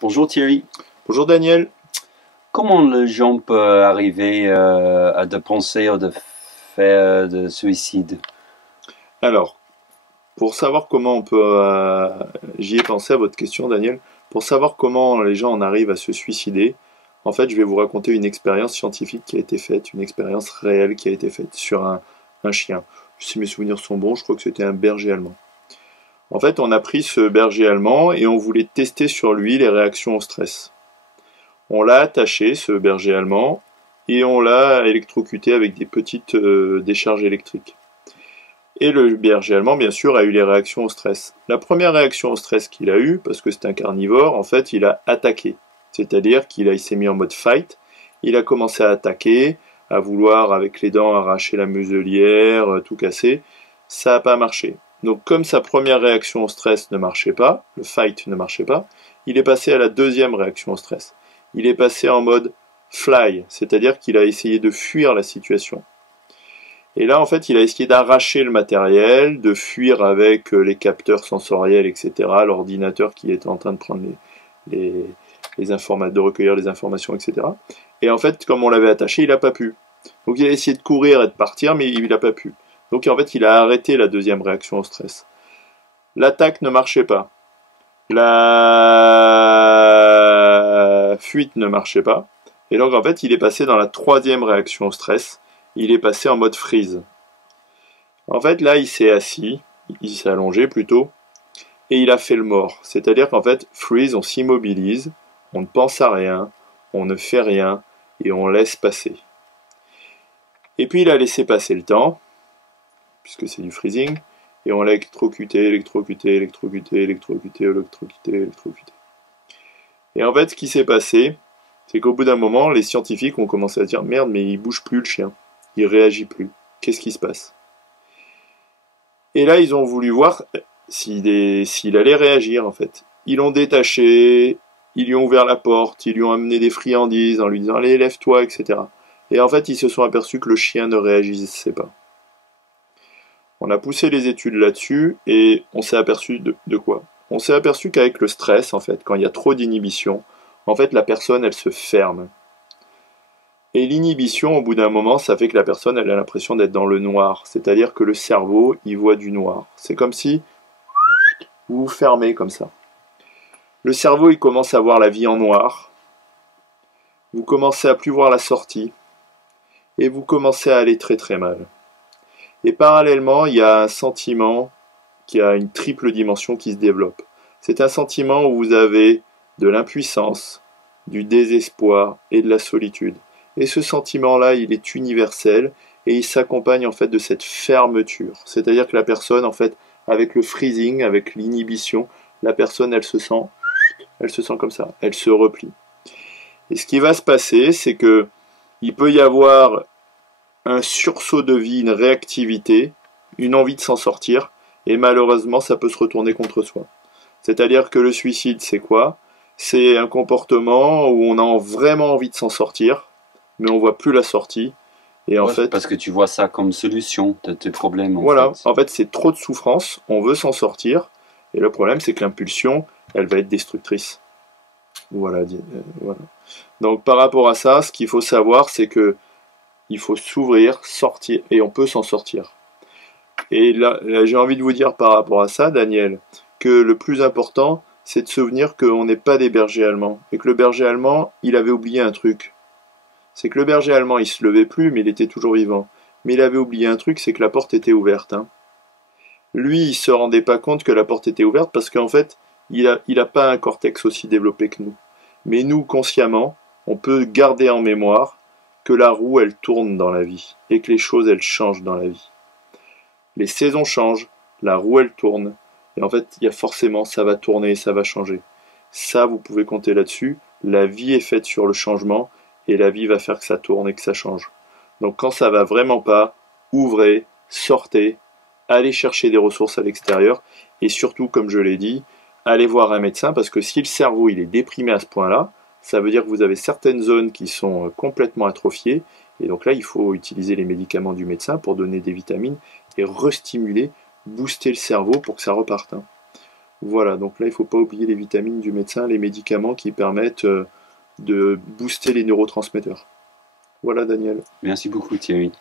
Bonjour Thierry. Bonjour Daniel. Comment les gens peuvent arriver à de penser ou de faire de suicide? Alors, pour savoir comment on peut... j'y ai pensé à votre question Daniel. Pour savoir comment les gens en arrivent à se suicider, en fait je vais vous raconter une expérience scientifique qui a été faite, une expérience réelle qui a été faite sur un chien. Si mes souvenirs sont bons, je crois que c'était un berger allemand. En fait, on a pris ce berger allemand et on voulait tester sur lui les réactions au stress. On l'a attaché, ce berger allemand, et on l'a électrocuté avec des petites décharges électriques. Et le berger allemand, bien sûr, a eu les réactions au stress. La première réaction au stress qu'il a eue, parce que c'est un carnivore, en fait, il a attaqué. C'est-à-dire il s'est mis en mode fight, il a commencé à attaquer, à vouloir, avec les dents, arracher la muselière, tout casser. Ça n'a pas marché. Donc comme sa première réaction au stress ne marchait pas, le fight ne marchait pas, il est passé à la deuxième réaction au stress. Il est passé en mode fly, c'est-à-dire qu'il a essayé de fuir la situation. Et là, en fait, il a essayé d'arracher le matériel, de fuir avec les capteurs sensoriels, etc., l'ordinateur qui était en train de prendre de recueillir les informations, etc. Et en fait, comme on l'avait attaché, il n'a pas pu. Donc il a essayé de courir et de partir, mais il n'a pas pu. Donc en fait, il a arrêté la deuxième réaction au stress. L'attaque ne marchait pas. La fuite ne marchait pas. Et donc en fait, il est passé dans la troisième réaction au stress. Il est passé en mode freeze. En fait, là, il s'est assis, il s'est allongé plutôt, et il a fait le mort. C'est-à-dire qu'en fait, freeze, on s'immobilise, on ne pense à rien, on ne fait rien, et on laisse passer. Et puis il a laissé passer le temps, puisque c'est du freezing, et on l'a électrocuté. Et en fait, ce qui s'est passé, c'est qu'au bout d'un moment, les scientifiques ont commencé à dire « Merde, mais il bouge plus le chien, il réagit plus, qu'est-ce qui se passe ?» Et là, ils ont voulu voir s'il allait réagir, en fait. Ils l'ont détaché, ils lui ont ouvert la porte, ils lui ont amené des friandises en lui disant « Allez, lève-toi, etc. » Et en fait, ils se sont aperçus que le chien ne réagissait pas. On a poussé les études là-dessus et on s'est aperçu de quoi? On s'est aperçu qu'avec le stress, en fait, quand il y a trop d'inhibition, en fait, la personne, elle se ferme. Et l'inhibition, au bout d'un moment, ça fait que la personne, elle a l'impression d'être dans le noir. C'est-à-dire que le cerveau, il voit du noir. C'est comme si vous vous fermez comme ça. Le cerveau, il commence à voir la vie en noir. Vous commencez à plus voir la sortie. Et vous commencez à aller très très mal. Et parallèlement, il y a un sentiment qui a une triple dimension qui se développe. C'est un sentiment où vous avez de l'impuissance, du désespoir et de la solitude. Et ce sentiment-là, il est universel et il s'accompagne en fait de cette fermeture. C'est-à-dire que la personne, en fait, avec le freezing, avec l'inhibition, la personne, elle se sent comme ça, elle se replie. Et ce qui va se passer, c'est que il peut y avoir un sursaut de vie, une réactivité, une envie de s'en sortir, et malheureusement, ça peut se retourner contre soi. C'est-à-dire que le suicide, c'est quoi? C'est un comportement où on a vraiment envie de s'en sortir, mais on voit plus la sortie. Et en fait, parce que tu vois ça comme solution de tes problèmes. Voilà, en fait, c'est trop de souffrance, on veut s'en sortir, et le problème, c'est que l'impulsion, elle va être destructrice. Voilà. Donc par rapport à ça, ce qu'il faut savoir, c'est que il faut s'ouvrir, sortir, et on peut s'en sortir. Et là, j'ai envie de vous dire par rapport à ça, Daniel, que le plus important, c'est de se souvenir qu'on n'est pas des bergers allemands. Et que le berger allemand, il avait oublié un truc. C'est que le berger allemand, il se levait plus, mais il était toujours vivant. Mais il avait oublié un truc, c'est que la porte était ouverte. Lui, il se rendait pas compte que la porte était ouverte parce qu'en fait, il a pas un cortex aussi développé que nous. Mais nous, consciemment, on peut garder en mémoire que la roue, elle tourne dans la vie. Et que les choses, elles changent dans la vie. Les saisons changent, la roue elle tourne, et en fait il y a forcément ça va tourner, ça va changer. Ça vous pouvez compter là-dessus, la vie est faite sur le changement, et la vie va faire que ça tourne et que ça change. Donc quand ça va vraiment pas, ouvrez, sortez, allez chercher des ressources à l'extérieur, et surtout comme je l'ai dit, allez voir un médecin, parce que si le cerveau il est déprimé à ce point-là, ça veut dire que vous avez certaines zones qui sont complètement atrophiées, et donc là il faut utiliser les médicaments du médecin pour donner des vitamines, et restimuler, booster le cerveau pour que ça reparte. Voilà, donc là, il ne faut pas oublier les vitamines du médecin, les médicaments qui permettent de booster les neurotransmetteurs. Voilà, Daniel. Merci beaucoup, Thierry.